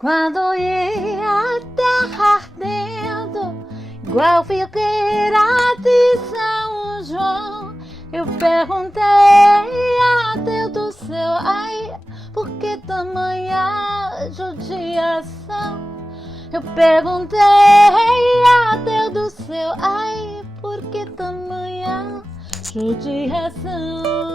Quando ia a terra ardendo, igual figueira de São João, eu perguntei a Deus do céu, ai, por que tamanha judiação? Eu perguntei a Deus do céu, ai, por que tamanha judiação?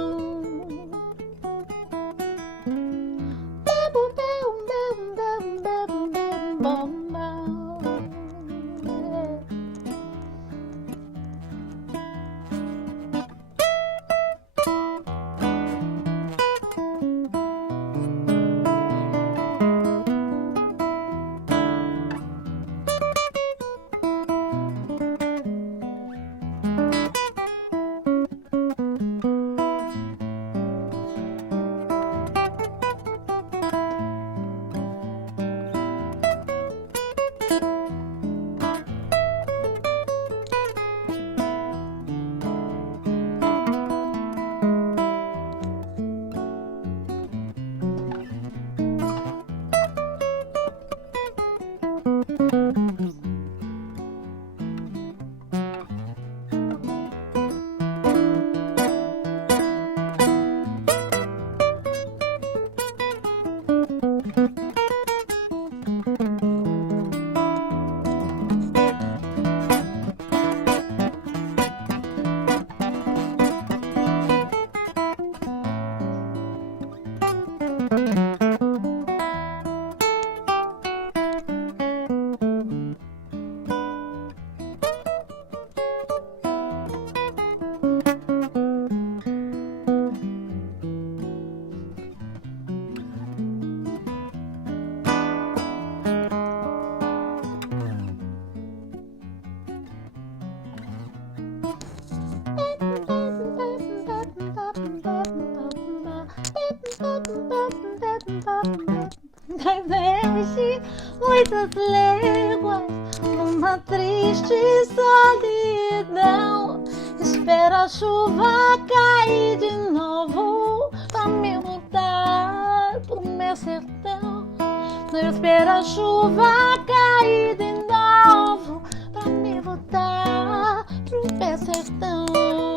Diverge muitas léguas numa triste solidão. Espera a chuva cair de novo pra me voltar pro meu sertão. Espera a chuva cair de novo pra me voltar pro meu sertão.